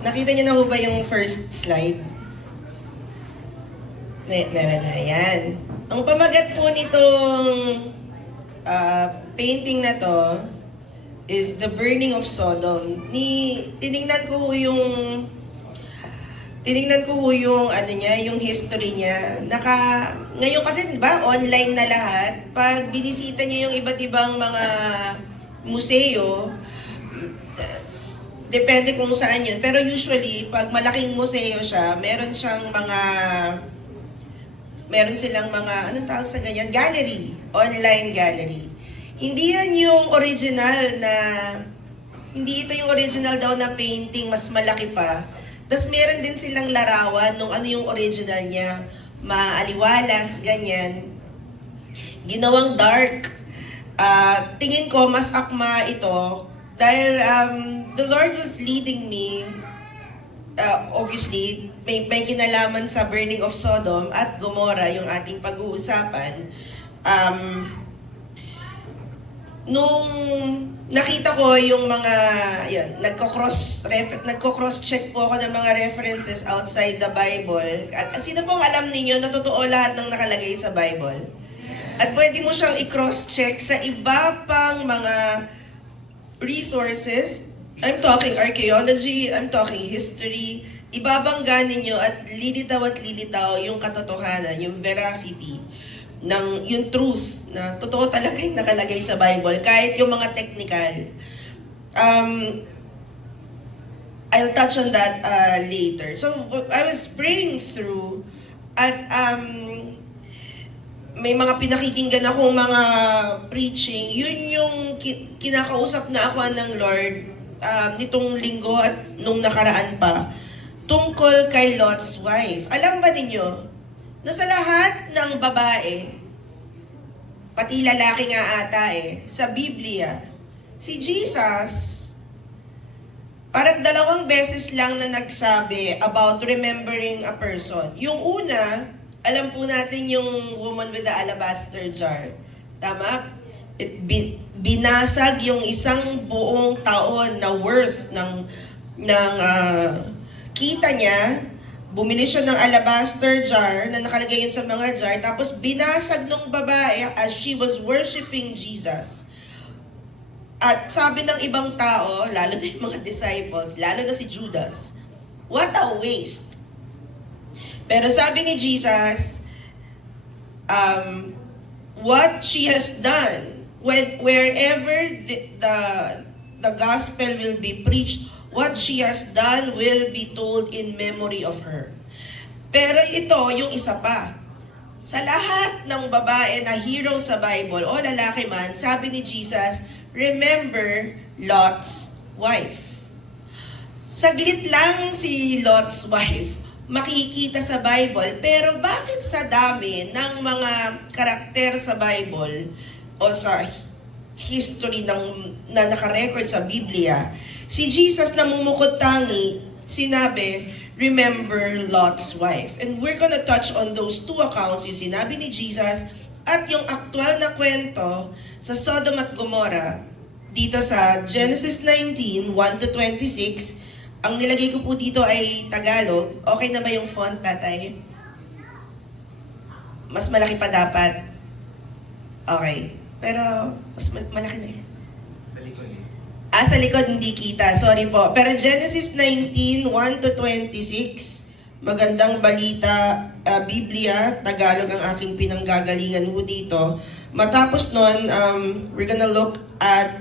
Nakita niyo na ho ba yung first slide? Meron na, yan. Ang pamagat po nitong painting na to is The Burning of Sodom. Tiningnan ko yung ano niya, yung history niya. Ngayon kasi 'di ba, online na lahat. Pag binisita niyo yung iba't ibang mga museo, depende kung saan yun. Pero usually, pag malaking museo siya, meron silang mga, anong tawag sa ganyan? Gallery. Online gallery. Hindi yan yung original na, hindi ito yung original daw na painting, mas malaki pa. Tapos meron din silang larawan nung ano yung original niya. Maaliwalas, ganyan. Ginawang dark. Tingin ko, mas akma ito. Dahil the Lord was leading me, obviously, may kinalaman sa burning of Sodom at Gomorrah yung ating pag-uusapan. Nung nakita ko yung mga, yun, nagko-cross-check po ako ng mga references outside the Bible. Sino pong alam ninyo na totoo lahat ng nakalagay sa Bible? At pwede mo siyang i-cross-check sa iba pang mga resources. I'm talking archaeology, I'm talking history. Ibabangga ninyo at lilitaw yung katotohanan, yung veracity, yung truth na totoo talaga yung nakalagay sa Bible, kahit yung mga technical. I'll touch on that later. So, I was praying through at may mga pinakikinggan akong mga preaching, yun yung kinakausap na ako ng Lord nitong linggo at nung nakaraan pa, tungkol kay Lot's wife. Alam ba ninyo, na sa lahat ng babae, pati lalaki nga ata sa Biblia, si Jesus, parang 2 beses lang na nagsabi about remembering a person. Yung una, alam po natin yung woman with the alabaster jar. Tama? Binasag yung isang buong taon na worth ng kita niya. Bumili siya ng alabaster jar na nakalagay yun sa mga jar. Tapos binasag ng babae as she was worshiping Jesus. At sabi ng ibang tao, lalo na yung mga disciples, lalo na si Judas, what a waste. Pero sabi ni Jesus, what she has done, wherever the gospel will be preached, what she has done will be told in memory of her. Pero ito, yung isa pa. Sa lahat ng babae na hero sa Bible, o lalaki man, sabi ni Jesus, remember Lot's wife. Saglit lang si Lot's wife makikita sa Bible, pero bakit sa dami ng mga karakter sa Bible o sa history na nakarecord sa Biblia, si Jesus na mumukod-tangi, sinabi, remember Lot's wife. And we're gonna touch on those 2 accounts, yung sinabi ni Jesus at yung aktual na kwento sa Sodom at Gomorrah dito sa Genesis 19, 1-26. Ang nilagay ko po dito ay Tagalog. Okay na ba yung font, tatay? Mas malaki pa dapat. Okay. Pero, mas malaki na yan. Sa likod Sa likod hindi kita. Sorry po. Pero Genesis 19, 1-26. Magandang balita, Biblia. Tagalog ang aking pinanggagalingan ho dito. Matapos nun, we're gonna look at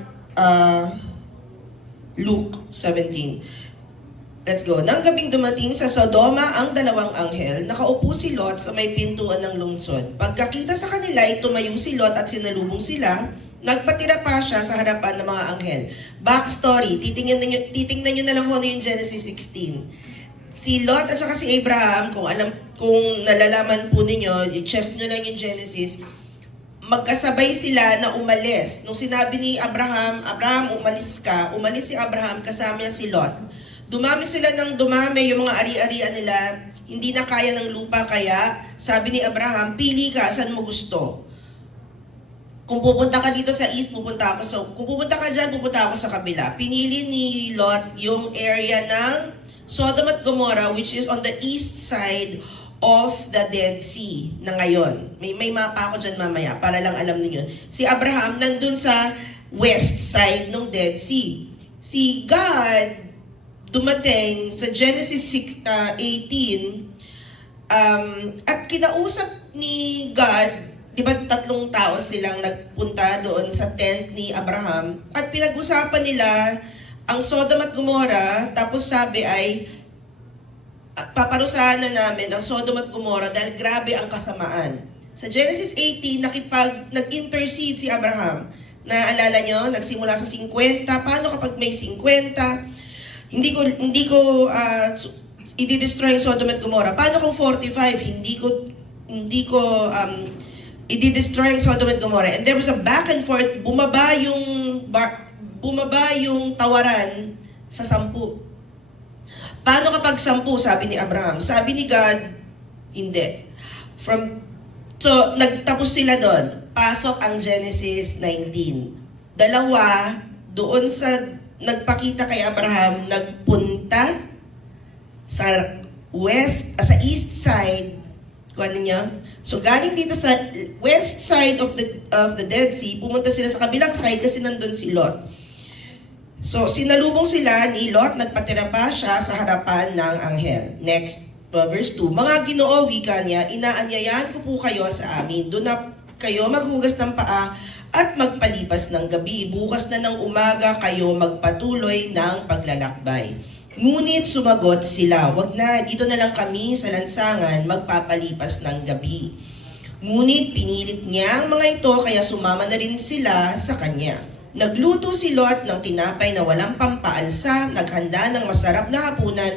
Luke 17. Let's go. Nang gabing dumating sa Sodoma ang 2 anghel, nakaupo si Lot sa may pintuan ng lungsod. Pagkakita sa kanila, ay tumayo si Lot at sinalubong sila. Nagpatira pa siya sa harapan ng mga anghel. Backstory, titingnan nyo na lang kung ano yung Genesis 16. Si Lot at saka si Abraham, kung nalalaman po ninyo, i-check nyo lang yung Genesis, magkasabay sila na umalis. Nung sinabi ni Abraham, umalis ka, umalis si Abraham, kasama niya si Lot. Dumami sila ng dumami, yung mga ari-arian nila, hindi na kaya ng lupa, kaya sabi ni Abraham, pili ka, saan mo gusto. Kung pupunta ka dito sa east, kung pupunta ka dyan, pupunta ako sa kabila. Pinili ni Lot yung area ng Sodom at Gomorrah, which is on the east side of the Dead Sea na ngayon. May mapa ako dyan mamaya para lang alam niyo. Si Abraham nandun sa west side ng Dead Sea. Si God dumating sa Genesis 18 at kinausap ni God, di ba 3 tao silang nagpunta doon sa tent ni Abraham at pinag-usapan nila ang Sodom at Gomorrah, tapos sabi ay paparusahan na namin ang Sodom at Gomorrah dahil grabe ang kasamaan. Sa Genesis 18, nag-intercede si Abraham. Naalala nyo, nagsimula sa 50. Paano kapag may 50? Hindi ko i-destroy ang Sodom at Gomorrah. Paano kung 45? Hindi ko i-destroy ang Sodom at Gomorrah. And there was a back and forth. Bumaba yung tawaran sa 10. Paano kapag 10, sabi ni Abraham? Sabi ni God, hindi. So, nagtapos sila doon. Pasok ang Genesis 19. Dalawa, doon sa nagpakita kay Abraham, nagpunta sa east side. Kuha niyo? So, galing dito sa west side of the Dead Sea, pumunta sila sa kabilang side kasi nandun si Lot. So, sinalubong sila ni Lot, nagpatira pa siya sa harapan ng anghel. Next, verse 2. Mga Ginoo, wika niya, inaanyayahan ko po kayo sa amin. Doon na kayo maghugas ng paa at magpalipas ng gabi. Bukas na ng umaga kayo magpatuloy ng paglalakbay. Ngunit sumagot sila, wag na, dito na lang kami sa lansangan magpapalipas ng gabi. Ngunit pinilit niya ang mga ito kaya sumama na rin sila sa kanya. Nagluto si Lot ng tinapay na walang pampaalsa, naghanda ng masarap na hapunan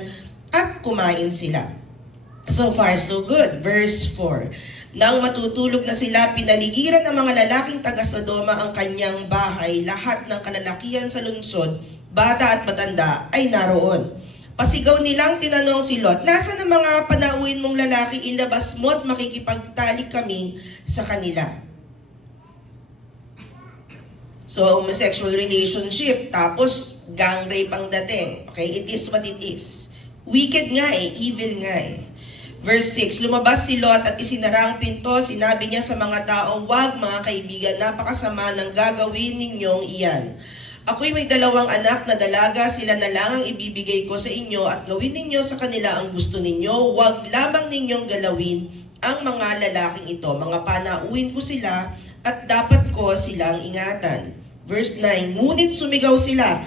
at kumain sila. So far, so good. Verse 4. Nang matutulog na sila, pinaligiran ng mga lalaking taga-Sodoma ang kanyang bahay. Lahat ng kalalakihan sa lungsod, bata at matanda, ay naroon. Pasigaw nilang tinanong si Lot, nasaan ang mga panauhin mong lalaki, ilabas mo at makikipagtalik kami sa kanila. So, homosexual relationship, tapos gang rape ang dating. Okay, it is what it is. Wicked nga evil nga Verse 6, lumabas si Lot at isinara ang pinto, sinabi niya sa mga tao, wag mga kaibigan, napakasama ng gagawin ninyong iyan. Ako'y may 2 anak na dalaga, sila na lang ang ibibigay ko sa inyo at gawin ninyo sa kanila ang gusto ninyo, wag lamang ninyong galawin ang mga lalaking ito. Mga panauhin ko sila at dapat ko silang ingatan. Verse 9, ngunit sumigaw sila,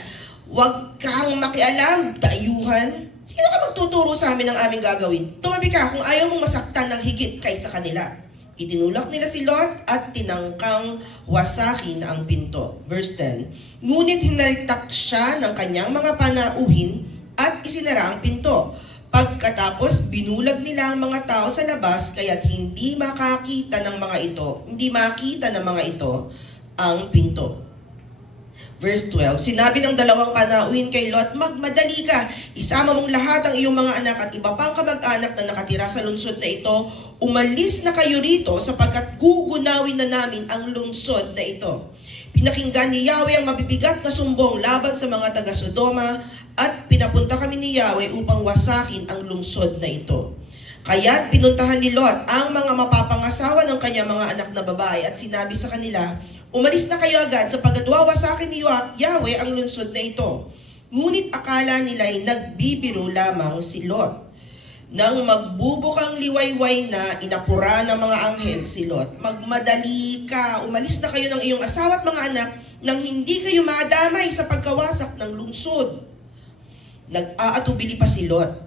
wag kang makialam, dayuhan. Sino ka magtuturo sa amin ng aming gagawin? Tumabi ka kung ayaw mong masaktan ng higit kaysa kanila. Itinulak nila si Lot at tinangkang wasakin ang pinto. Verse 10, ngunit hinaltak siya ng kanyang mga panauhin at isinara ang pinto. Pagkatapos, binulag nila ang mga tao sa labas kaya't hindi makita ng mga ito ang pinto. Verse 12, sinabi ng 2 panauhin kay Lot, magmadali ka, isama mong lahat ang iyong mga anak at iba pang kamag-anak na nakatira sa lungsod na ito, umalis na kayo rito sapagkat gugunawin na namin ang lungsod na ito. Pinakinggan ni Yahweh ang mabibigat na sumbong laban sa mga taga-Sodoma at pinapunta kami ni Yahweh upang wasakin ang lungsod na ito. Kaya't pinuntahan ni Lot ang mga mapapangasawa ng kanyang mga anak na babae at sinabi sa kanila, umalis na kayo agad sapagkat wawasakin ni Yahweh ang lungsod na ito. Ngunit akala nila'y nagbibiro lamang si Lot. Nang magbubukang liwayway na, inapura ng mga anghel si Lot. Magmadali ka, umalis na kayo ng iyong asawa at mga anak nang hindi kayo madamay sa pagkawasak ng lungsod. Nag-aatubili pa si Lot.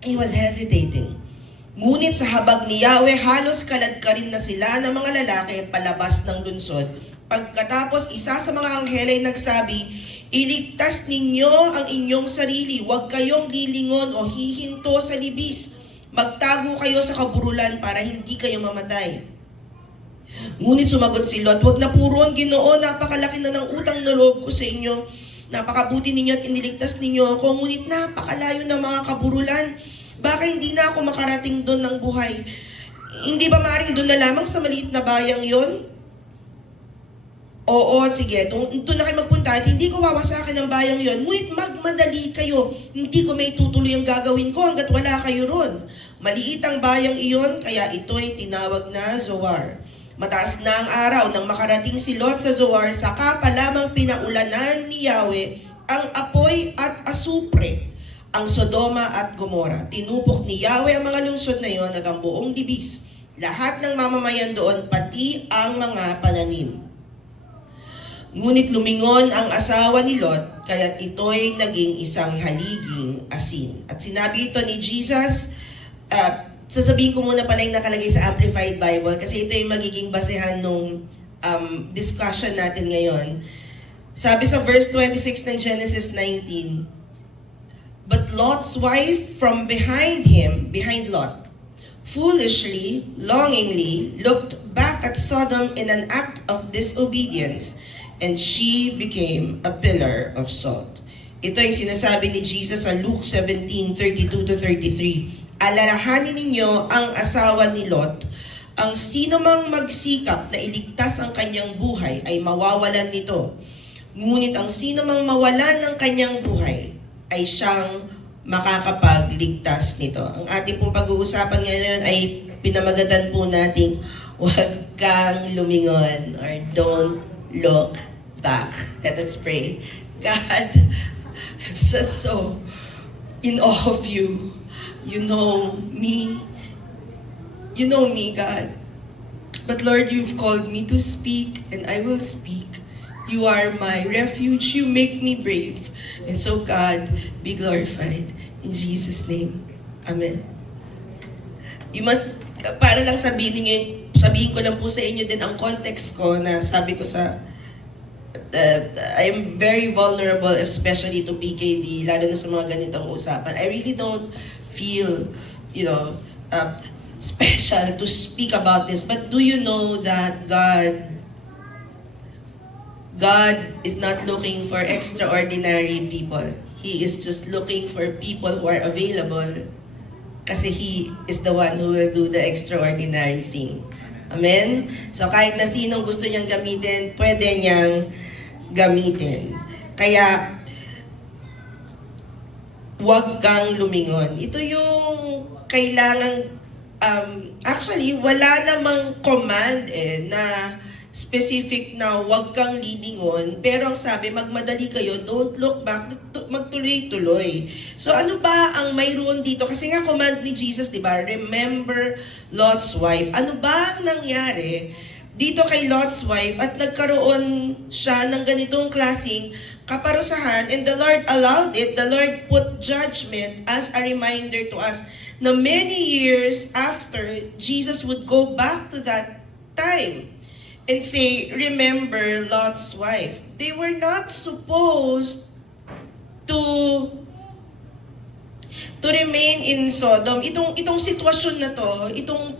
He was hesitating. Ngunit sa habag ni Yahweh, halos kaladkarin na sila ng mga lalaki palabas ng lungsod. Pagkatapos, isa sa mga anghel ay nagsabi, iligtas ninyo ang inyong sarili, huwag kayong lilingon o hihinto sa libis. Magtago kayo sa kaburulan para hindi kayo mamatay. Ngunit sumagot si Lot, huwag na puron, Ginoo, napakalaki na ng utang na loob ko sa inyo. Napakabuti ninyo at iniligtas ninyo ako, ngunit napakalayo ng mga kaburulan. Baka hindi na ako makarating doon ng buhay. Hindi ba maaaring doon na lamang sa maliit na bayang yon? Oo, sige, doon na kayo magpunta at hindi ko wawasakin ang bayang yon. Ngunit magmadali kayo, hindi ko may tutuloy ang gagawin ko hanggat wala kayo ron. Maliit ang bayang iyon, kaya ito'y tinawag na Zoar. Mataas na ang araw nang makarating si Lot sa Zoar, saka pa lamang pinaulanan ni Yahweh ang apoy at asupre, ang Sodoma at Gomora. Tinupok ni Yahweh ang mga lungsod na iyon at ang buong libis, lahat ng mamamayan doon, pati ang mga pananim. Ngunit lumingon ang asawa ni Lot, kaya't ito'y naging isang haliging asin. At sinabi ito ni Jesus, sasabihin ko muna pala yung nakalagay sa Amplified Bible kasi ito yung magiging basehan nung discussion natin ngayon. Sabi sa verse 26 ng Genesis 19, "But Lot's wife from behind him," behind Lot, "foolishly, longingly, looked back at Sodom in an act of disobedience, and she became a pillar of salt." Ito yung sinasabi ni Jesus sa Luke 17:32-33. "Alalahanin ninyo ang asawa ni Lot. Ang sino mang magsikap na iligtas ang kanyang buhay ay mawawalan nito. Ngunit ang sino mang mawalan ng kanyang buhay ay siyang makakapagligtas nito." Ang ating pong pag-uusapan ngayon ay pinamagatan po nating huwag kang lumingon or don't look back. Let us pray. God, I'm just so in awe of you. You know me. You know me, God. But Lord, you've called me to speak and I will speak. You are my refuge. You make me brave. And so God, be glorified. In Jesus' name. Amen. You must, para lang sabihin ko lang po sa inyo din ang context ko na sabi ko sa I am very vulnerable, especially to PKD, lalo na sa mga ganitong usapan. I really don't feel, special to speak about this. But do you know that God is not looking for extraordinary people. He is just looking for people who are available kasi He is the one who will do the extraordinary thing. Amen? So kahit na sinong gusto niyang gamitin, pwede niyang gamitin. Kaya, huwag kang lumingon. Ito yung kailangang, actually, wala namang command na specific na huwag kang lilingon. Pero ang sabi, magmadali kayo, don't look back, magtuloy-tuloy. So ano ba ang mayroon dito? Kasi nga command ni Jesus, di ba? Remember Lot's wife. Ano ba ang nangyari dito kay Lot's wife at nagkaroon siya ng ganitong klaseng kaparusahan, and the Lord allowed it. The Lord put judgment as a reminder to us na many years after, Jesus would go back to that time and say, remember Lot's wife. They were not supposed to remain in Sodom. Itong sitwasyon na to, itong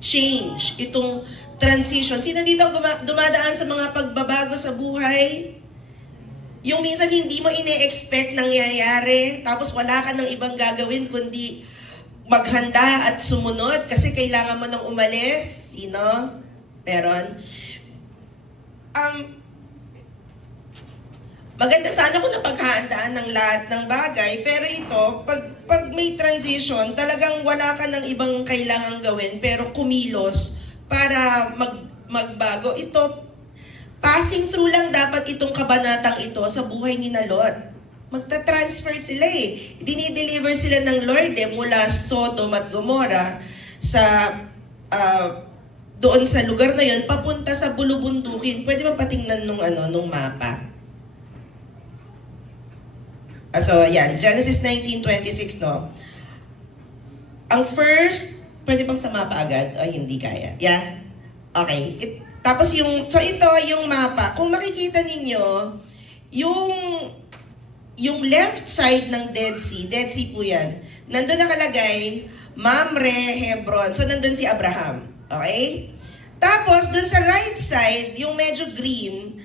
change, itong transition. Sino dito dumadaan sa mga pagbabago sa buhay? Yung minsan hindi mo ine-expect nangyayari, tapos wala ka ng ibang gagawin kundi maghanda at sumunod kasi kailangan mo nang umalis. Sino? Meron? Maganda sana kung napaghahandaan ng lahat ng bagay, pero ito, pag may transition, talagang wala ka ng ibang kailangang gawin, pero kumilos para magbago. Ito, passing through lang dapat itong kabanatang ito sa buhay ni Lot. Magta-transfer sila Dinideliver sila ng Lord mula Sodom at Gomora sa doon sa lugar na yon papunta sa bulubundukin. Pwede ba patingnan nung mapa? So, yan. Genesis 19:26, no? Ang first, pwede bang sa mapa agad? O, hindi kaya. Yeah? Okay. Tapos so ito, yung mapa. Kung makikita ninyo, yung left side ng Dead Sea po yan. Nandun nakalagay, Mamre, Hebron. So, nandun si Abraham. Okay? Tapos, dun sa right side, yung medyo green,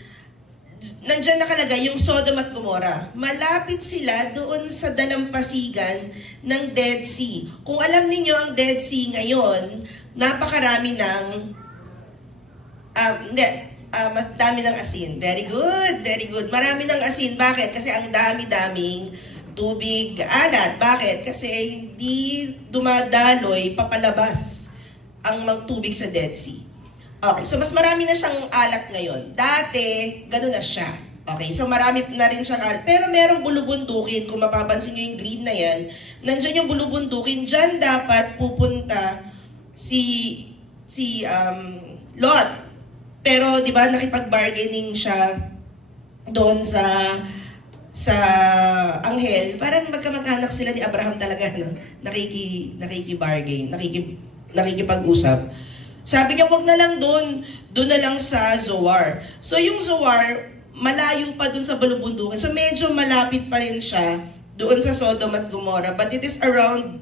nandyan nakalagay yung Sodom at Gomora. Malapit sila doon sa dalampasigan ng Dead Sea. Kung alam niyo ang Dead Sea ngayon, napakarami ng mas dami ng asin. Very good, very good. Marami ng asin. Bakit? Kasi ang dami-daming tubig alat. Bakit? Kasi hindi dumadaloy papalabas ang tubig sa Dead Sea. Okay, so mas marami na siyang alat ngayon. Dati, gano'n na siya. Okay, so marami na rin siyang alat. Pero merong bulubundukin, kung mapapansin nyo yung green na yan, nandiyan yung bulubundukin, dyan dapat pupunta si Lot. Pero, di ba, nakipag-bargaining siya doon sa anghel. Parang magkamag-anak sila ni Abraham talaga, no? Nakiki-bargain, nakikipag-usap. Sabi niya, wag na lang doon na lang sa Zoar. So, yung Zoar, malayo pa doon sa bulubundukin. So, medyo malapit pa rin siya doon sa Sodom at Gomorrah. But it is around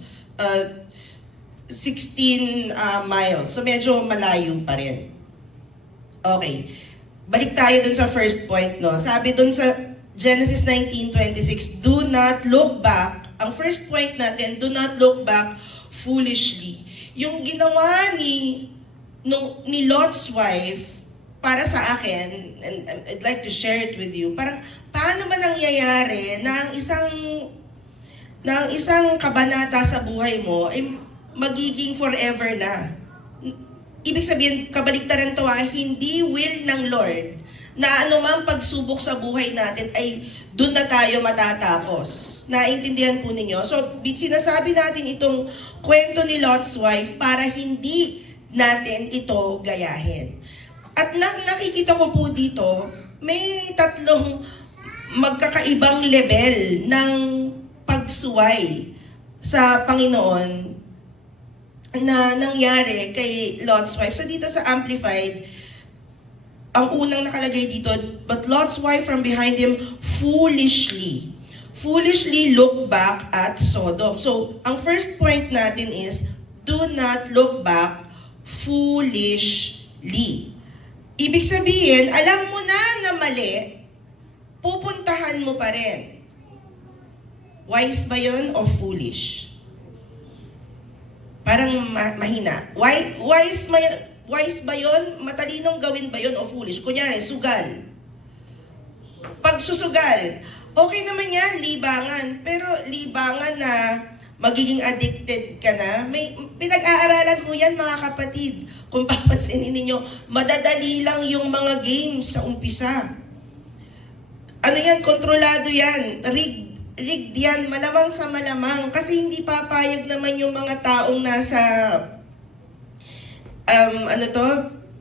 16 miles. So, medyo malayo pa rin. Okay. Balik tayo dun sa first point, no? Sabi dun sa Genesis 19:26, do not look back. Ang first point natin, do not look back foolishly. Yung ginawa ni Lot's wife, para sa akin, and I'd like to share it with you, parang paano ba nangyayari na ang isang kabanata sa buhay mo ay magiging forever na? Ibig sabihin, kabaliktaran to hindi will ng Lord na anumang pagsubok sa buhay natin ay doon na tayo matatapos. Naintindihan po ninyo? So, sinasabi natin itong kwento ni Lot's wife para hindi natin ito gayahin. At nakikita ko po dito, may tatlong magkakaibang level ng pagsuway sa Panginoon na nangyari kay Lot's wife. So dito sa Amplified, ang unang nakalagay dito, but Lot's wife from behind him foolishly looked back at Sodom. So ang first point natin is, do not look back foolishly. Ibig sabihin, alam mo na mali, pupuntahan mo pa rin. Wise ba yun o foolish? Parang mahina. Wise ba yun? Matalinong gawin ba yun o foolish? Kunyari, sugal. Pag susugal, okay naman yan, libangan. Pero libangan na magiging addicted ka na, may pinag-aaralan mo yan mga kapatid. Kung papansinin ninyo, madadali lang yung mga games sa umpisa. Ano yan? Kontrolado yan. Rigged yan, malamang sa malamang. Kasi hindi papayag naman yung mga taong nasa,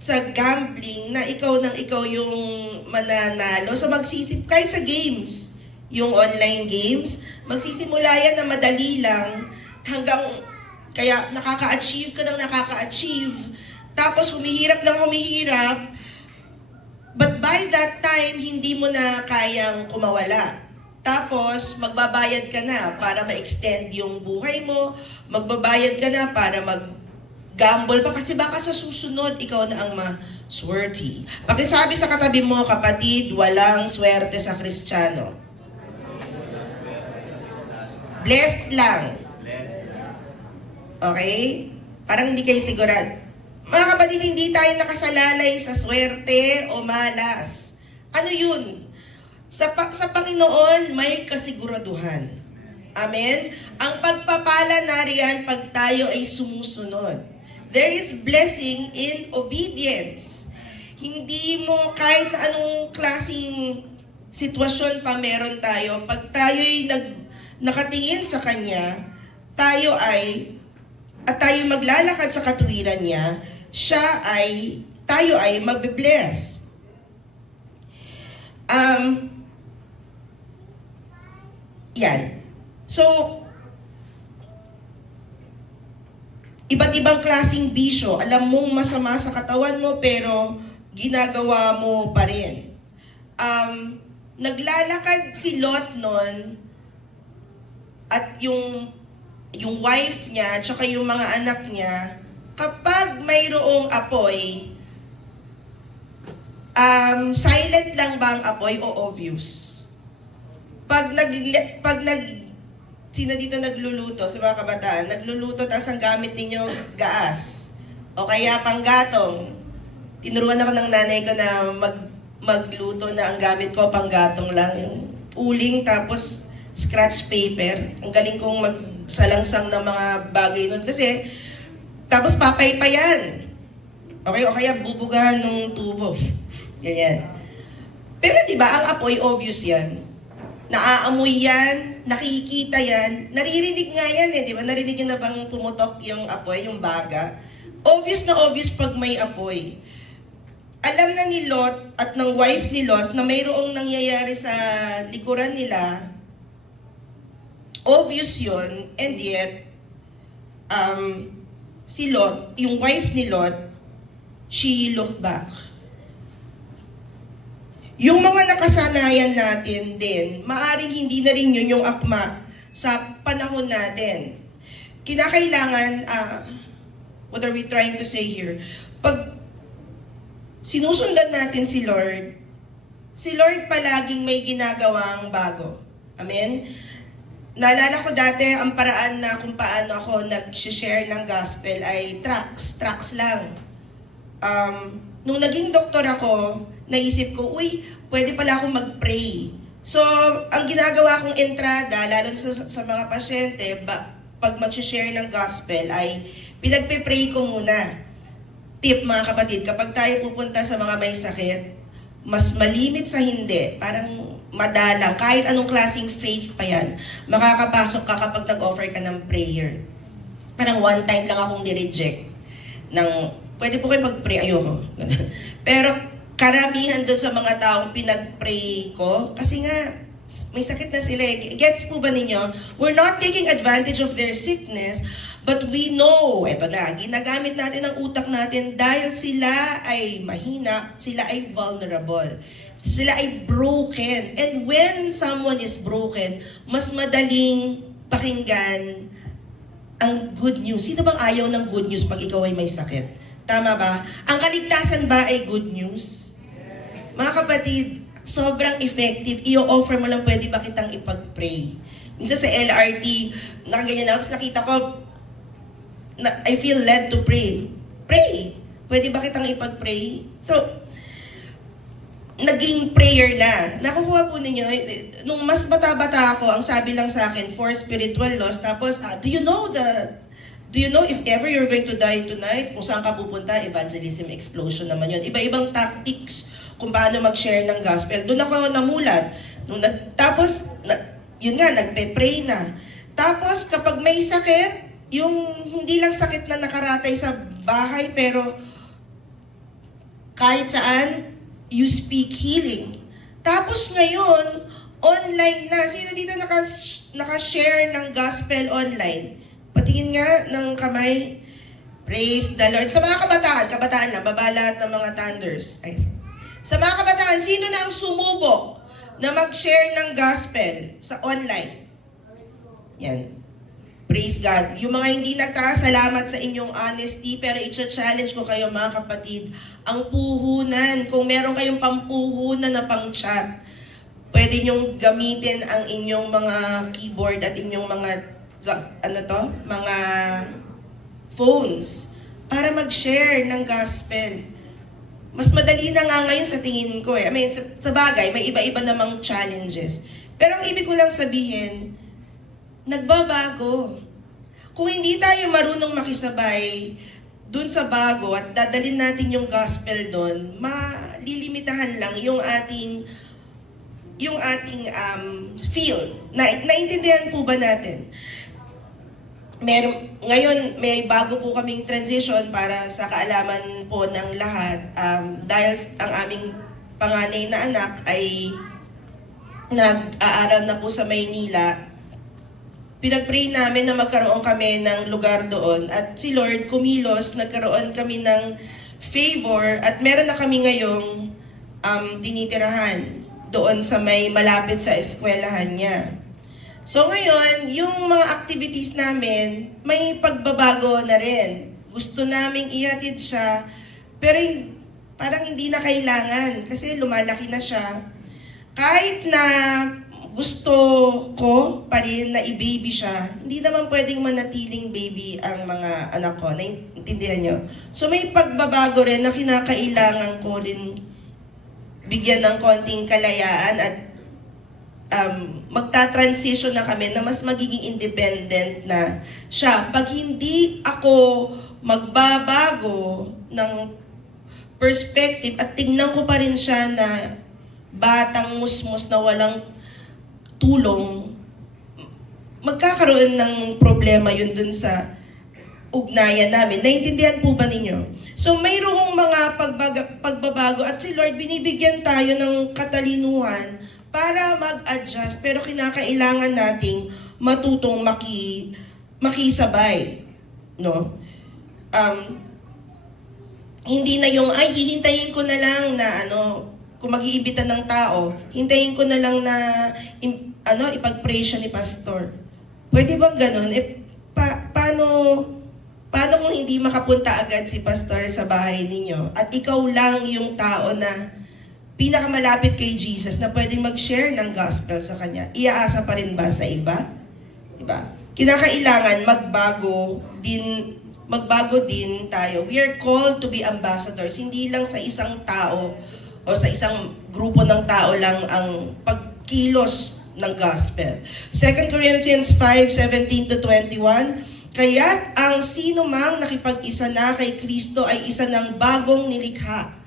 sa gambling na ikaw yung mananalo. So magsisip, kahit sa games, yung online games, magsisimula yan na madali lang hanggang, kaya nakaka-achieve ka ng nakaka-achieve. Tapos humihirap ng humihirap, but by that time, hindi mo na kayang kumawala. Tapos, magbabayad ka na para ma-extend yung buhay mo. Magbabayad ka na para mag-gamble pa. Kasi baka sa susunod, ikaw na ang maswerte. Pakisabi sa katabi mo, kapatid, walang swerte sa Kristiyano. Blessed lang. Okay? Parang hindi kayo sigurado. Mga kapatid, hindi tayo nakasalalay sa swerte o malas. Ano yun? Sa Panginoon, may kasiguraduhan. Amen? Ang pagpapala nariyan pag tayo ay sumusunod. There is blessing in obedience. Hindi mo kahit na anong klaseng sitwasyon pa meron tayo, pag tayo'y nakatingin sa Kanya, tayo maglalakad sa katwiran niya, tayo ay magbe-bless. Yan. So, iba't ibang klaseng bisyo. Alam mong masama sa katawan mo, pero ginagawa mo pa rin. Naglalakad si Lot nun, at yung wife niya, tsaka yung mga anak niya, kapag mayroong apoy, silent lang ba ang apoy o obvious? Sino dito nagluluto sa mga kabataan? Nagluluto tapos ang gamit ninyo gaas. O kaya panggatong. tinuruan ako ng nanay ko na magluto na ang gamit ko panggatong lang. Yung uling tapos scratch paper. Ang galing kong magsalangsang ng mga bagay nun. Kasi, tapos papaypayan. Okay, o kaya bubugahan ng tubo. Ganyan. Pero di ba ang apoy, obvious yan. Naaamoy yan, nakikita yan, naririnig nga yan eh, di ba? Narinig nyo na bang pumutok yung apoy, yung baga? Obvious na obvious pag may apoy. Alam na ni Lot at ng wife ni Lot na mayroong nangyayari sa likuran nila. Obvious yun, and yet, si Lot, yung wife ni Lot, she looked back. Yung mga nakasanayan natin din, maaring hindi na rin yun yung akma sa panahon natin. Kinakailangan, what are we trying to say here? Pag sinusundan natin si Lord palaging may ginagawang bago. Amen? Naalala ko dati, ang paraan na kung paano ako nag-share ng gospel ay tracks lang. Nung naging doktor ako, naisip ko, pwede pala akong mag-pray. So, ang ginagawa kong entrada, lalo sa mga pasyente, pag mag-share ng gospel, ay pinagpe-pray ko muna. Tip mga kapatid, kapag tayo pupunta sa mga may sakit, mas malimit sa hindi, parang madalang, kahit anong klaseng faith pa yan, makakapasok ka kapag nag-offer ka ng prayer. Parang one time lang akong nireject ng, pwede po kayo mag-pray, ayoko. Pero karamihan doon sa mga taong pinag-pray ko, kasi nga, may sakit na sila. Gets po ba ninyo? We're not taking advantage of their sickness, but we know, eto na, ginagamit natin ang utak natin dahil sila ay mahina, sila ay vulnerable. Sila ay broken. And when someone is broken, mas madaling pakinggan ang good news. Sino bang ayaw ng good news pag ikaw ay may sakit? Tama ba? Ang kaligtasan ba ay good news? Mga kapatid, sobrang effective. I-offer mo lang, pwede ba kitang ipag-pray? Minsan sa LRT, nakaganyan na, nakita ko, I feel led to pray. Pray! Pwede ba kitang ipag-pray? So, naging prayer na. Nakukuha po ninyo, nung mas bata-bata ako, ang sabi lang sa akin, 4 spiritual laws, tapos, do you know if ever you're going to die tonight, kung saan ka pupunta, evangelism explosion naman yun. Iba-ibang tactics kung paano mag-share ng gospel. Doon ako namulat. Tapos, yun nga, nagpe-pray na. Tapos, kapag may sakit, yung hindi lang sakit na nakaratay sa bahay, pero kahit saan, you speak healing. Tapos ngayon, online na. Sino dito naka-share ng gospel online? Patingin nga ng kamay. Praise the Lord. Sa mga kabataan lang, babalat ng mga thunders. Sa mga kabataan, sino na ang sumubok na mag-share ng gospel sa online? Yan. Praise God. Yung mga hindi nagkasalamat sa inyong honesty, pero i-challenge ko kayo mga kapatid, ang puhunan, kung meron kayong pampuhunan na pang-chat, pwede nyong gamitin ang inyong mga keyboard at inyong mga mga phones para mag-share ng gospel. Mas madali na nga ngayon sa tingin ko eh. I mean, sa bagay, may iba-iba namang challenges. Pero ang ibig ko lang sabihin, nagbabago. Kung hindi tayo marunong makisabay dun sa bago at dadalhin natin yung gospel dun, malilimitahan lang yung ating field. Naintindihan po ba natin? Ngayon, may bago po kaming transition para sa kaalaman po ng lahat. Dahil ang aming panganay na anak ay nag-aaral na po sa Maynila, pinag-pray namin na magkaroon kami ng lugar doon. At si Lord kumilos, nagkaroon kami ng favor at meron na kami ngayong tinitirahan doon sa may malapit sa eskwelahan niya. So ngayon, yung mga activities namin, may pagbabago na rin. Gusto naming ihatid siya, pero parang hindi na kailangan kasi lumalaki na siya. Kahit na gusto ko pa rin na i-baby siya, hindi naman pwedeng manatiling baby ang mga anak ko. Naiintindihan nyo? So may pagbabago rin na kinakailangan ko rin bigyan ng konting kalayaan at magta-transition na kami na mas magiging independent na siya. Pag hindi ako magbabago ng perspective at tingnan ko pa rin siya na batang musmus na walang tulong, magkakaroon ng problema yun dun sa ugnayan namin. Naintindihan po ba ninyo? So mayroong mga pagbabago at si Lord binibigyan tayo ng katalinuhan para mag-adjust, pero kinakailangan nating matutong makisabay. No? Hindi na yung, ay, hihintayin ko na lang na kung mag-iibitan ng tao, hintayin ko na lang na ipag-pray siya ni pastor. Pwede bang ganun? Paano kung hindi makapunta agad si pastor sa bahay ninyo at ikaw lang yung tao na pinakamalapit kay Jesus na pwedeng mag-share ng gospel sa kanya? Iaasa pa rin ba sa iba? Diba? Kinakailangan magbago din tayo. We are called to be ambassadors. Hindi lang sa isang tao o sa isang grupo ng tao lang ang pagkilos ng gospel. 2 Corinthians 5:17-21, kaya't ang sino mang nakipag-isa na kay Kristo ay isa ng bagong nilikha.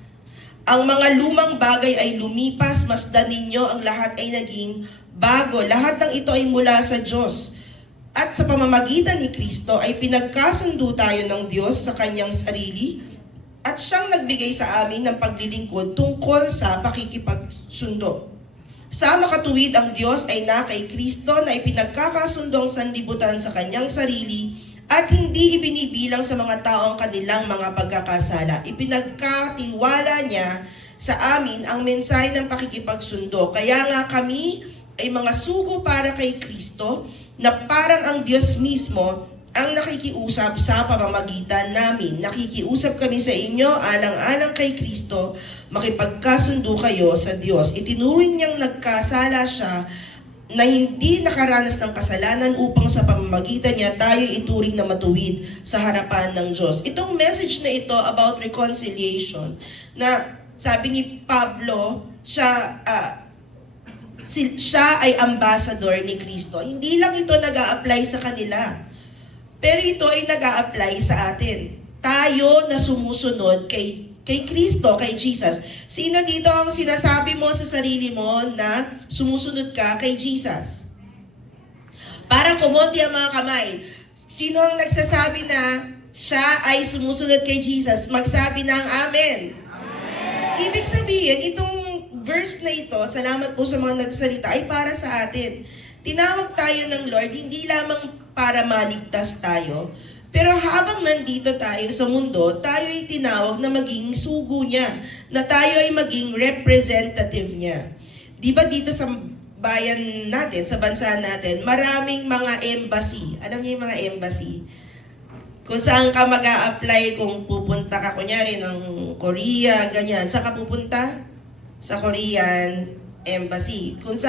Ang mga lumang bagay ay lumipas, masdan ninyo ang lahat ay naging bago. Lahat ng ito ay mula sa Diyos. At sa pamamagitan ni Kristo ay pinagkasundo tayo ng Diyos sa kanyang sarili at siyang nagbigay sa amin ng paglilingkod tungkol sa pakikipagsundo. Sa makatuwid ang Diyos ay na kay Kristo na ipinagkakasundong sanlibutan sa kanyang sarili at hindi ibinibilang sa mga tao ang kanilang mga pagkakasala. Ipinagkatiwala niya sa amin ang mensahe ng pakikipagsundo. Kaya nga kami ay mga sugo para kay Kristo na parang ang Diyos mismo ang nakikiusap sa pamamagitan namin. Nakikiusap kami sa inyo alang-alang kay Kristo, makipagkasundo kayo sa Diyos. Itinuring niyang nagkasala siya na hindi nakaranas ng kasalanan upang sa pamamagitan niya tayo ituring na matuwid sa harapan ng Diyos. Itong message na ito about reconciliation, na sabi ni Pablo, siya ay ambassador ni Kristo. Hindi lang ito nag-a-apply sa kanila, pero ito ay nag-a-apply sa atin. Tayo na sumusunod kay Kristo, kay Jesus. Sino dito ang sinasabi mo sa sarili mo na sumusunod ka kay Jesus? Parang kumonti ang mga kamay. Sino ang nagsasabi na siya ay sumusunod kay Jesus? Magsabi ng amen. Amen. Ibig sabihin, itong verse na ito, salamat po sa mga nagsalita, ay para sa atin. Tinawag tayo ng Lord, hindi lamang para maligtas tayo, pero habang nandito tayo sa mundo, tayo ay tinawag na maging sugo niya, na tayo ay maging representative niya. Di ba dito sa bayan natin, sa bansa natin, maraming mga embassy. Alam niyo yung mga embassy? Kung saan ka mag-a-apply kung pupunta ka, kunyari, ng Korea, ganyan. Saan ka pupunta? Sa Korean embassy. Kung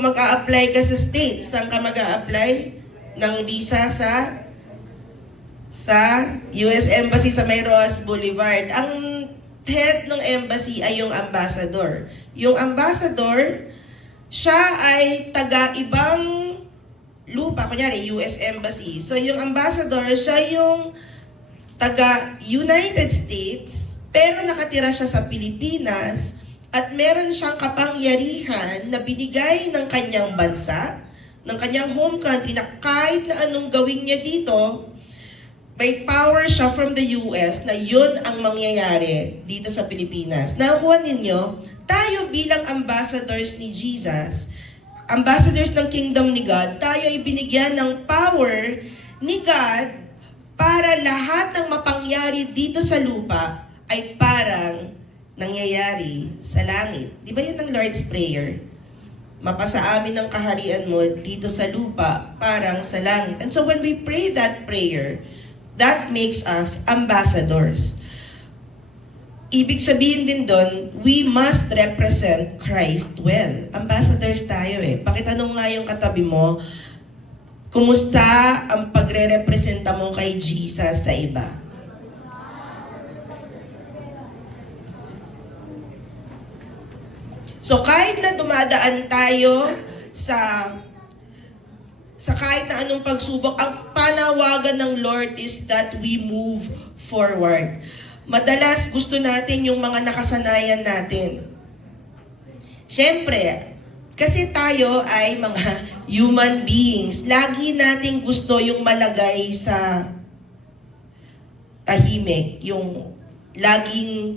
mag-a-apply ka sa States, saan ka mag-a-apply ng visa? Sa US Embassy sa May Rojas Boulevard. Ang head ng embassy ay yung ambassador. Yung ambassador, siya ay taga-ibang lupa, kunyari US Embassy. So yung ambassador, siya yung taga-United States, pero nakatira siya sa Pilipinas at meron siyang kapangyarihan na binigay ng kanyang bansa, ng kanyang home country, na kahit na anong gawin niya dito, may power siya from the US na yun ang mangyayari dito sa Pilipinas. Nakuha ninyo, tayo bilang ambassadors ni Jesus, ambassadors ng kingdom ni God, tayo ay binigyan ng power ni God para lahat ng mapangyari dito sa lupa ay parang nangyayari sa langit. Di ba yun ang Lord's Prayer? Mapasa amin ang kaharian mo dito sa lupa parang sa langit. And so when we pray that prayer, that makes us ambassadors. ibig sabihin din doon, we must represent Christ well. Ambassadors tayo eh. Pakitanong nga yung katabi mo, kumusta ang pagre-representa mo kay Jesus sa iba? So kahit na dumadaan tayo sa kahit na anong pagsubok, ang panawagan ng Lord is that we move forward. Madalas gusto natin yung mga nakasanayan natin. Siyempre, kasi tayo ay mga human beings. Lagi nating gusto yung malagay sa tahimik. Yung laging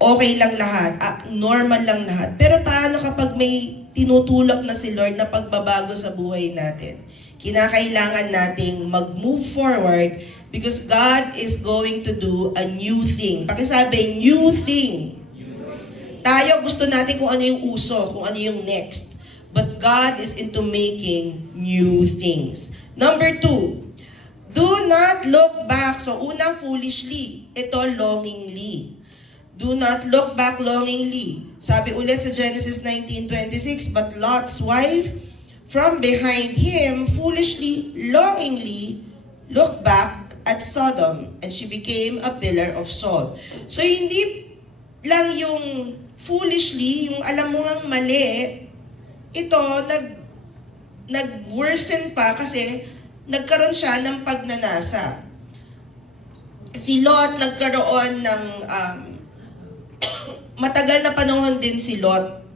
okay lang lahat, normal lang lahat. Pero paano kapag may tinutulak na si Lord na pagbabago sa buhay natin? Kinakailangan nating mag-move forward because God is going to do a new thing. Pakisabi, new thing. Tayo gusto natin kung ano yung uso, kung ano yung next. But God is into making new things. Number 2, do not look back. So una, foolishly. Ito, longingly. Do not look back longingly. Sabi ulit sa Genesis 19:26, but Lot's wife from behind him foolishly, longingly looked back at Sodom, and she became a pillar of salt. So hindi lang yung foolishly, yung alam mo ngang mali, ito nag-worsen pa kasi nagkaroon siya ng pagnanasa. Si Lot nagkaroon ng matagal na panahon din si Lot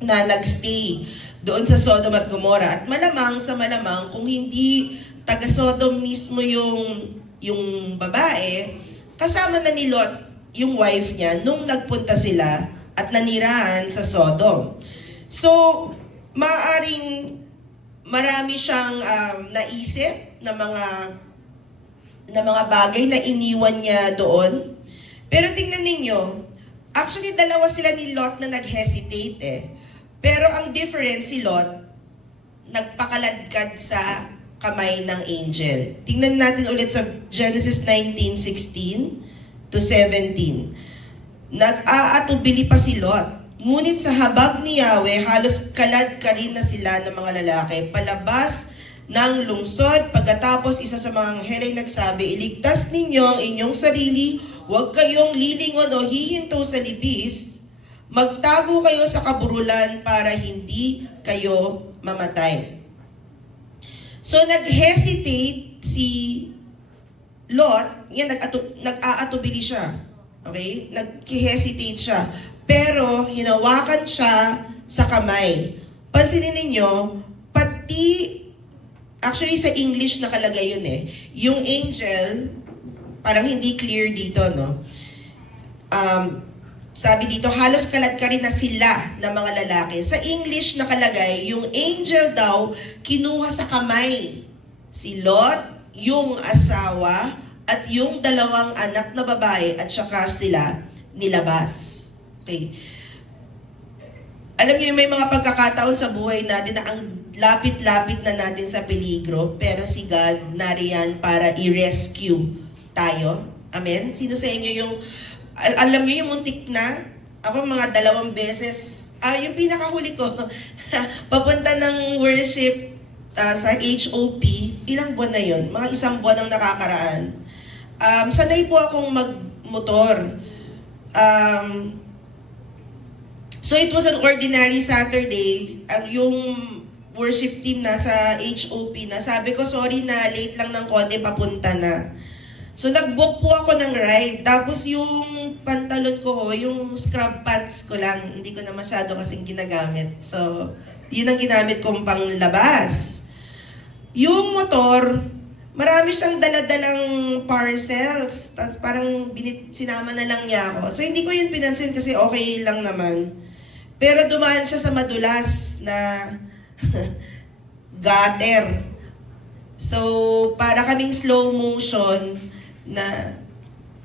na nagstay doon sa Sodom at Gomorrah. At malamang sa malamang, kung hindi taga-Sodom mismo yung babae, kasama na ni Lot yung wife niya nung nagpunta sila at nanirahan sa Sodom. So, maaring marami siyang naisip na mga bagay na iniwan niya doon. Pero tingnan ninyo, actually dalawa sila ni Lot na nag-hesitate eh. Pero ang difference, si Lot nagpakaladkad sa kamay ng angel. Tingnan natin ulit sa Genesis 19:16 to 17. Nag-aatubili pa si Lot. Ngunit sa habag ni Yahweh, halos kalad ka rin na sila ng mga lalaki. Palabas ng lungsod, pagkatapos isa sa mga anghel ay nagsabi, iligtas ninyo ang inyong sarili, huwag kayong lilingon o hihinto sa libis, magtago kayo sa kaburulan para hindi kayo mamatay. So nag-hesitate si Lot, yan, nag-aatubili siya. Okay? Nag-hesitate siya. Pero hinawakan siya sa kamay. Pansinin ninyo, pati, actually sa English nakalagay yun eh, yung angel, parang hindi clear dito, no? Sabi dito, halos kalad ka rin na sila ng mga lalaki. Sa English nakalagay, yung angel daw, kinuha sa kamay si Lot, yung asawa, at yung dalawang anak na babae, at saka sila nilabas. Okay. Alam niyo, may mga pagkakataon sa buhay natin na ang lapit-lapit na natin sa peligro, pero si God nariyan para i-rescue tayo. Amen? Sino sa inyo yung alam niyo yung muntik na? Ako mga 2 beses. Yung pinakahuli ko, papunta ng worship sa HOP, ilang buwan na yun? Mga 1 buwan ang nakakaraan. Sanay po akong magmotor. So it was an ordinary Saturday. Yung worship team na sa HOP na, sabi ko, sorry na, late lang ng konti, papunta na. So nag-book po ako ng ride. Tapos yung pantalon ko, yung scrub pants ko lang, hindi ko na masyado kasing ginagamit. So, yun ang ginamit kong panglabas. Yung motor, marami siyang daladalang parcels. Tapos parang sinama na lang niya ako. So hindi ko yun pinansin kasi okay lang naman. Pero dumaan siya sa madulas na gutter. So, para kaming slow motion na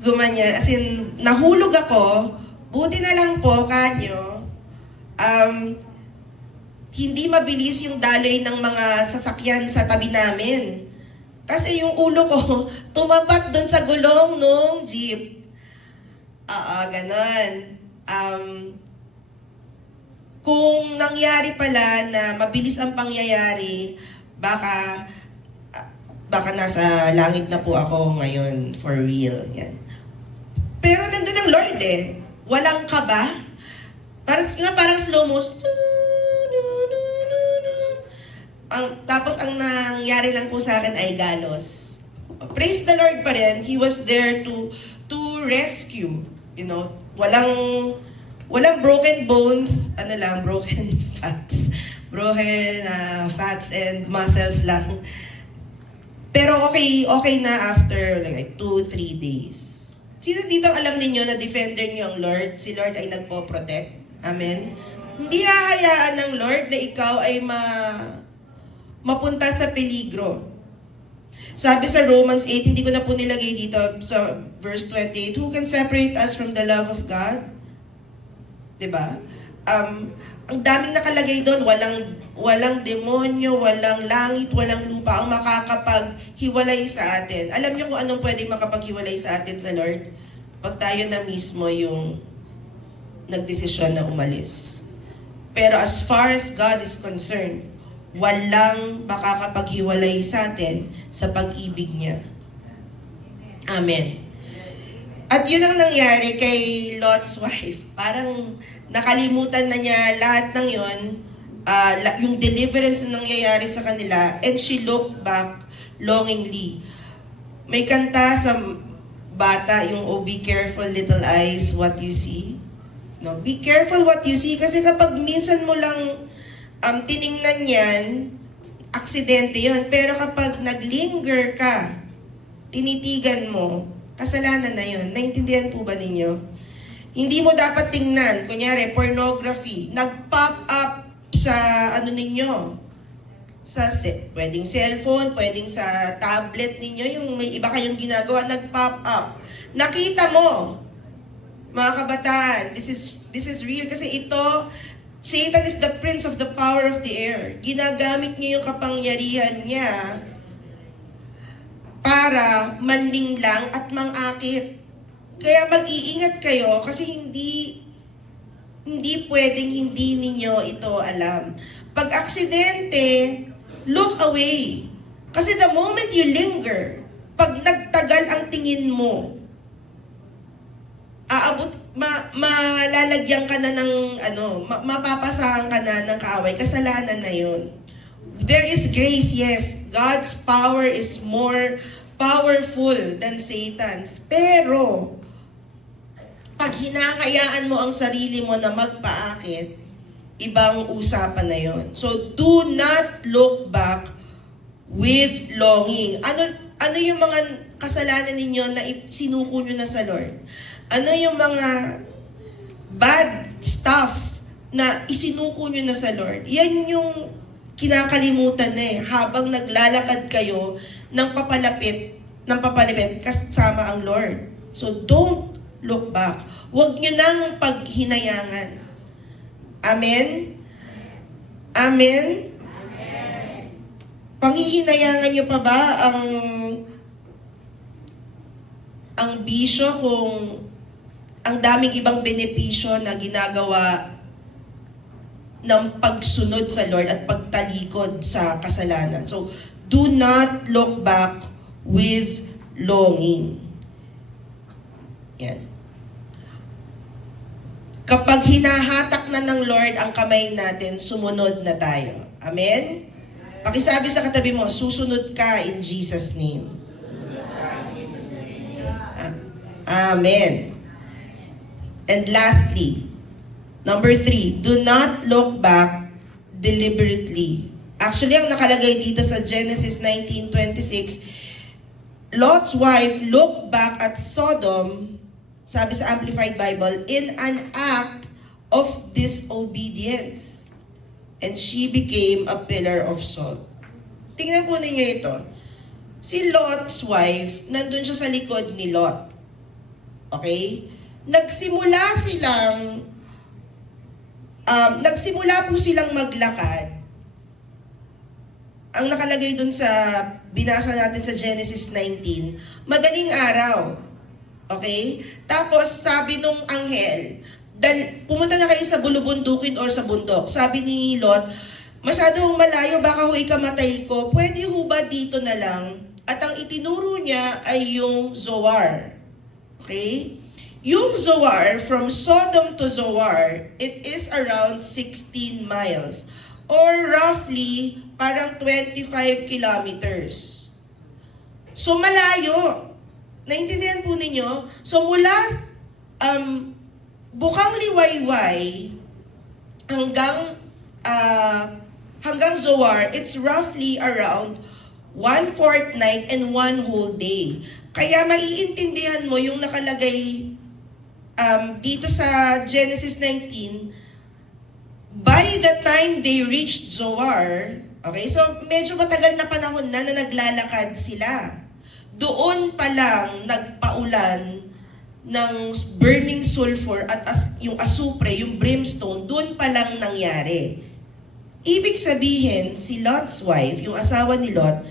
gumanyan. As in, nahulog ako. Buti na lang po, kanyo, hindi mabilis yung daloy ng mga sasakyan sa tabi namin. Kasi yung ulo ko, tumapat doon sa gulong nung jeep. Oo, ganon. Kung nangyari pala na mabilis ang pangyayari, baka nasa langit na po ako ngayon for real. Yan. Pero nandun ang Lord eh. Walang kaba. Parang slow motion. Tapos ang nangyari lang po sa akin ay galos. Praise the Lord pa rin. He was there to rescue. You know, walang broken bones, broken fats. Broken fats and muscles lang. Pero okay na after like 2-3 days. Sino dito alam ninyo na defender niyo ang Lord? Si Lord ay nagpo-protect. Amen? Hindi hahayaan ng Lord na ikaw ay mapunta sa peligro. Sabi sa Romans 8, hindi ko na po nilagay dito sa verse 28, who can separate us from the love of God? Diba? Ang daming nakalagay doon, walang demonyo, walang langit, walang lupa ang makakapaghiwalay sa atin. Alam niyo kung anong pwedeng makapaghiwalay sa atin sa Lord? Pag tayo na mismo yung nagdesisyon na umalis. Pero as far as God is concerned, walang makakapaghiwalay sa atin sa pag-ibig niya. Amen. At yun ang nangyari kay Lot's wife. Parang nakalimutan na niya lahat ng yun, yung deliverance na nangyayari sa kanila, and she looked back longingly. May kanta sa bata, yung "Oh, be careful little eyes what you see." No, be careful what you see, kasi kapag minsan mo lang tiningnan yan, aksidente yun. Pero kapag naglinger ka, tinitigan mo, kasalanan na yun. Naintindihan po ba ninyo? Hindi mo dapat tingnan, kunyari, pornography, nag-pop up sa ninyo, sa pwedeng cellphone, pwedeng sa tablet ninyo, yung may iba kayong ginagawa, nag-pop up. Nakita mo, mga kabataan, this is real kasi ito, Satan is the prince of the power of the air. Ginagamit niya yung kapangyarihan niya para manlinglang at mangakit. Kaya mag-iingat kayo kasi hindi pwedeng hindi ninyo ito alam. Pag aksidente, look away. Kasi the moment you linger, pag nagtagal ang tingin mo, malalagyan ka na ng mapapasahan ka na ng kaaway, kasalanan na yun. There is grace, yes. God's power is more powerful than Satan's. Pero, pag hinahayaan mo ang sarili mo na magpaakit, ibang usapan na yun. So, do not look back with longing. Ano yung mga kasalanan ninyo na sinuko nyo na sa Lord? Ano yung mga bad stuff na isinuko nyo na sa Lord? Yan yung kinakalimutan na habang naglalakad kayo ng papalapit kasama ang Lord. So don't look back. Huwag nyo nang paghinayangan. Amen? Amen? Panghihinayangan nyo pa ba ang bisyo kung ang daming ibang benepisyo na ginagawa ng pagsunod sa Lord at pagtalikod sa kasalanan. So, do not look back with longing. Yan. Kapag hinahatak na ng Lord ang kamay natin, sumunod na tayo. Amen? Pakisabi sa katabi mo, susunod ka in Jesus' name. Amen. And lastly, number 3, do not look back deliberately. Actually, ang nakalagay dito sa Genesis 19:26, Lot's wife looked back at Sodom, sabi sa Amplified Bible, in an act of disobedience. And she became a pillar of salt. Tingnan po ninyo ito. Si Lot's wife, nandun siya sa likod ni Lot. Okay? Nagsimula po silang maglakad. Ang nakalagay dun sa binasa natin sa Genesis 19, madaling araw. Okay? Tapos sabi nung anghel, pumunta na kayo sa bulubundukin or sa bundok. Sabi ni Lot, masyadong malayo, baka ho ikamatay ko. Pwede ho ba dito na lang? At ang itinuro niya ay yung Zoar. Okay? Yung Zoar, from Sodom to Zoar, it is around 16 miles. Or roughly, parang 25 kilometers. So malayo. Naintindihan po ninyo? So mula Bukang Liwayway hanggang Zoar, it's roughly around 1 fortnight and 1 whole day. Kaya maiintindihan mo yung nakalagay dito sa Genesis 19, by the time they reached Zoar, okay, so medyo matagal na panahon na naglalakad sila. Doon pa lang nagpaulan ng burning sulfur at yung asupre, yung brimstone, doon pa lang nangyari. Ibig sabihin, si Lot's wife, yung asawa ni Lot,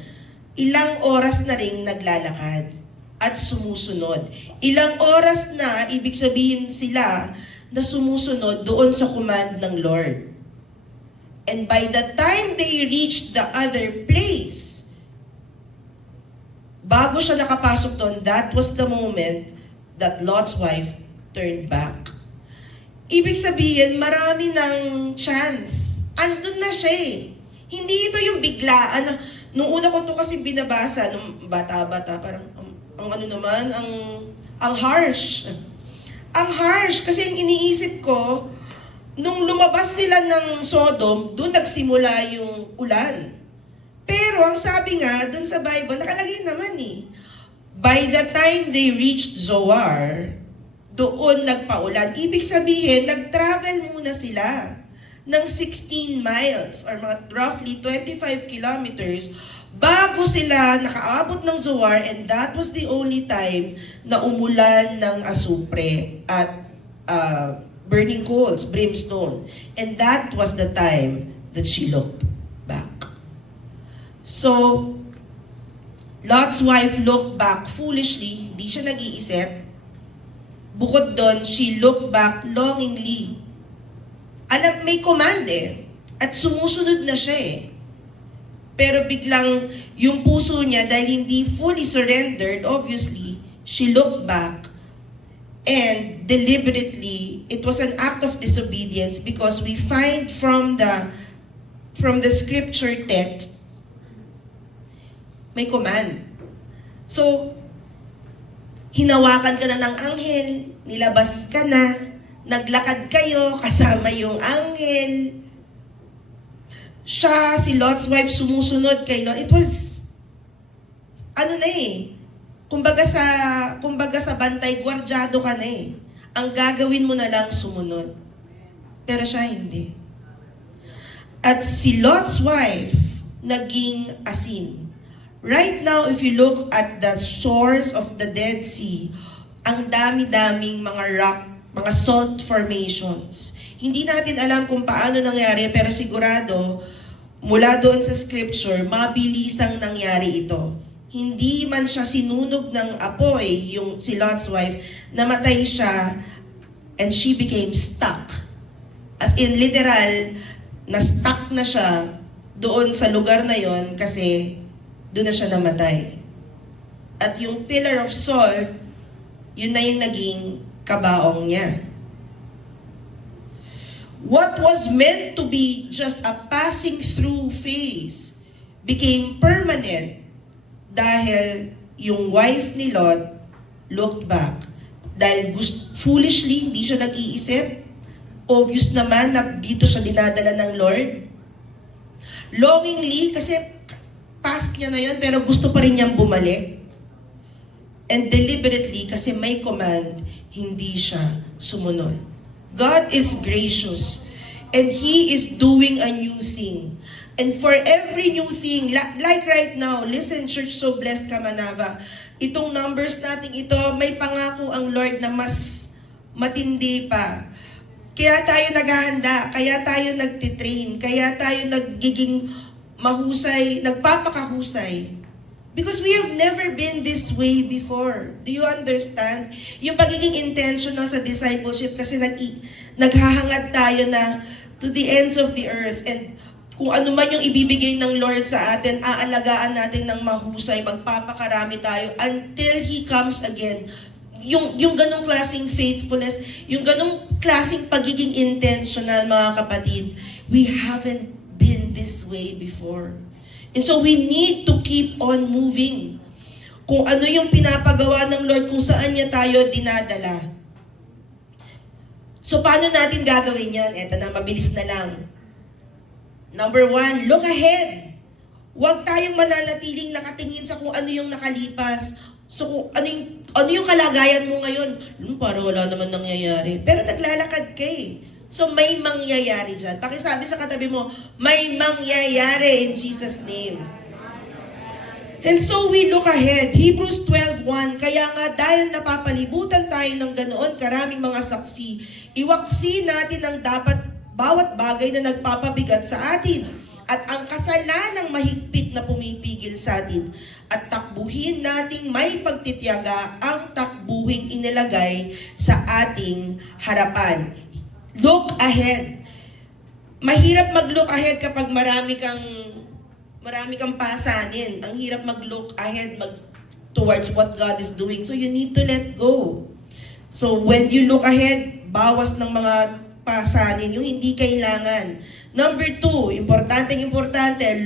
ilang oras na ring naglalakad at sumusunod. Ilang oras na, ibig sabihin sila, na sumusunod doon sa command ng Lord. And by the time they reached the other place, bago siya nakapasok doon, that was the moment that Lot's wife turned back. Ibig sabihin, marami ng chance. Andun na siya eh. Hindi ito yung biglaan. Nung una ko to kasi binabasa, nung bata-bata, parang, ang harsh. Ang harsh, kasi yung iniisip ko, nung lumabas sila ng Sodom, doon nagsimula yung ulan. Pero ang sabi nga, doon sa Bible, nakalagay naman eh, by the time they reached Zoar, doon nagpaulan. Ibig sabihin, nag-travel muna sila ng 16 miles or roughly 25 kilometers bago sila nakaabot ng Zoar, and that was the only time na umulan ng asupre at burning coals, brimstone. And that was the time that she looked back. So, Lot's wife looked back foolishly, hindi siya nag-iisip. Bukod doon, she looked back longingly. Alam, may command eh. At sumusunod na siya eh. Pero biglang yung puso niya, dahil hindi fully surrendered, obviously, she looked back and deliberately, it was an act of disobedience because we find from the scripture text, may command. So, hinawakan ka na ng anghel, nilabas ka na, naglakad kayo kasama yung anghel. Siya, si Lot's wife, sumusunod kay Lot. It was, kumbaga sa bantay, gwardyado ka na eh. Ang gagawin mo na lang sumunod. Pero siya hindi. At si Lot's wife, naging asin. Right now, if you look at the shores of the Dead Sea, ang dami-daming mga rock, mga salt formations. Hindi natin alam kung paano nangyari, pero sigurado, mula doon sa scripture, mabilisang nangyari ito. Hindi man siya sinunog ng apoy, yung si Lot's wife, namatay siya, and she became stuck. As in, literal, na-stuck na siya doon sa lugar na yon kasi doon na siya namatay. At yung pillar of salt, yun na yung naging kabaong niya. What was meant to be just a passing through phase became permanent dahil yung wife ni Lot looked back. Dahil foolishly, hindi siya nag-iisip. Obvious naman na dito siya dinadala ng Lord. Longingly, kasi past niya na yun, pero gusto pa rin niyang bumalik. And deliberately, kasi may command, hindi siya sumunod. God is gracious, and He is doing a new thing. And for every new thing, like right now, listen church, so blessed ka Manava, itong numbers natin ito, may pangako ang Lord na mas matindi pa. Kaya tayo naghahanda, kaya tayo nagtitrain, kaya tayo nagiging mahusay, nagpapakahusay Because we have never been this way before. Do you understand? Yung pagiging intentional sa discipleship kasi naghahangad tayo na to the ends of the earth, and kung ano man yung ibibigay ng Lord sa atin, aalagaan natin ng mahusay, magpapakarami tayo until He comes again. Yung ganong klaseng faithfulness, yung ganong klaseng pagiging intentional, mga kapatid, we haven't been this way before. And so we need to keep on moving. Kung ano yung pinapagawa ng Lord, kung saan niya tayo dinadala. So paano natin gagawin yan? Eto na, mabilis na lang. Number 1, look ahead. Huwag tayong mananatiling nakatingin sa kung ano yung nakalipas. So kung ano yung kalagayan mo ngayon, parang wala naman nangyayari. Pero naglalakad ka eh. So may mangyayari dyan. Pakisabi sa katabi mo, may mangyayari in Jesus' name. And so we look ahead. Hebrews 12:1, kaya nga dahil napapalibutan tayo ng ganoon karaming mga saksi, iwaksi natin ang bawat bagay na nagpapabigat sa atin at ang kasalanang mahigpit na pumipigil sa atin at takbuhin nating may pagtitiyaga ang takbuhing inilagay sa ating harapan. Look ahead. Mahirap mag-look ahead kapag marami kang pasanin. Ang hirap mag-look ahead towards what God is doing. So you need to let go. So when you look ahead, bawas ng mga pasanin yung hindi kailangan. Number 2, importante,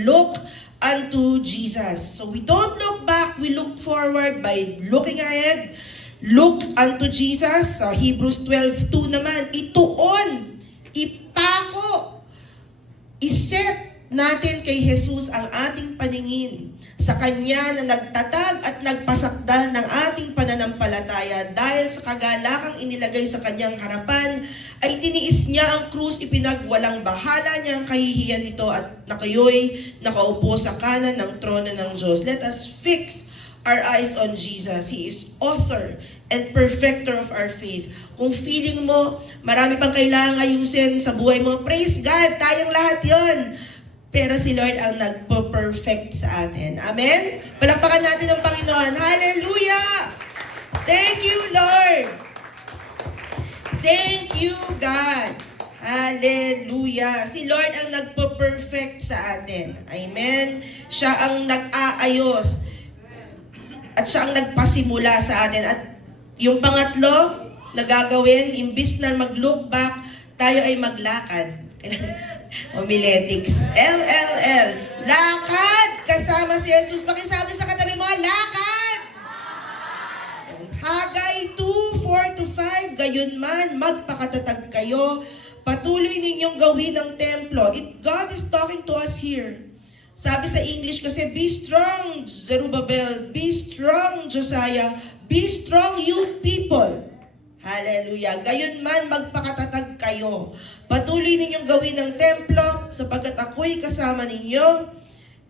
look unto Jesus. So we don't look back, we look forward by looking ahead. Look unto Jesus. Sa Hebrews 12:2 naman, ituon, ipako, iset natin kay Jesus ang ating paningin sa Kanya na nagtatag at nagpasakdal ng ating pananampalataya dahil sa kagalakang inilagay sa Kanyang harapan ay tiniis niya ang krus, ipinagwalang bahala niya ang kahihiyan nito at na kayo'y nakaupo sa kanan ng trono ng Diyos. Let us fix our eyes on Jesus. He is author and perfecter of our faith. Kung feeling mo, marami pang kailangan ayusin sa buhay mo, praise God, tayong lahat yon. Pero si Lord ang nagpo-perfect sa atin. Amen? Palakpakan natin ang Panginoon. Hallelujah! Thank you, Lord! Thank you, God! Hallelujah! Si Lord ang nagpo-perfect sa atin. Amen? Siya ang nag-aayos. At siya ang nagpasimula sa atin. At yung pangatlo na gagawin, imbis na mag-look back, tayo ay maglakad. Homiletics. LLL. Lakad kasama si Jesus. Pakisabi sa katabi mo, lakad! Hagay 2:4-5, gayon man, magpakatatag kayo. Patuloy ninyong gawin ang templo. God is talking to us here. Sabi sa English kasi, be strong, Zerubbabel. Be strong, Josiah. Be strong, you people. Hallelujah. Gayon man, magpakatatag kayo. Patuloy ninyong gawin ang templo, sapagkat ako'y kasama ninyo.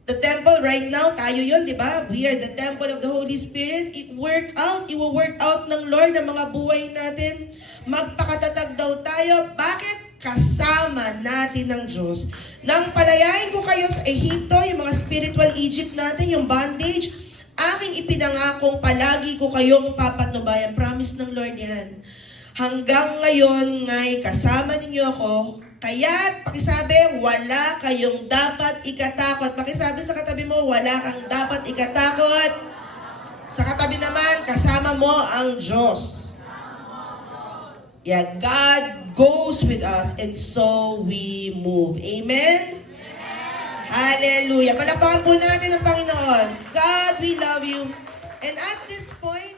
The temple right now, tayo yon, di ba? We are the temple of the Holy Spirit. I-work out ng Lord ang mga buhay natin. Magpakatatag daw tayo. Bakit? Kasama natin ng Diyos. Nang palayain ko kayo sa Ehipto, yung mga spiritual Egypt natin, yung bondage, aking ipinangakong palagi ko kayong papatnubayan. Promise ng Lord yan. Hanggang ngayon nga'y kasama ninyo ako, kaya't pakisabi, wala kayong dapat ikatakot. Pakisabi sa katabi mo, wala kang dapat ikatakot. Sa katabi naman, kasama mo ang Diyos. Yeah, God goes with us and so we move. Amen? Hallelujah. Palakpakan po natin ang Panginoon. God, we love you. And at this point,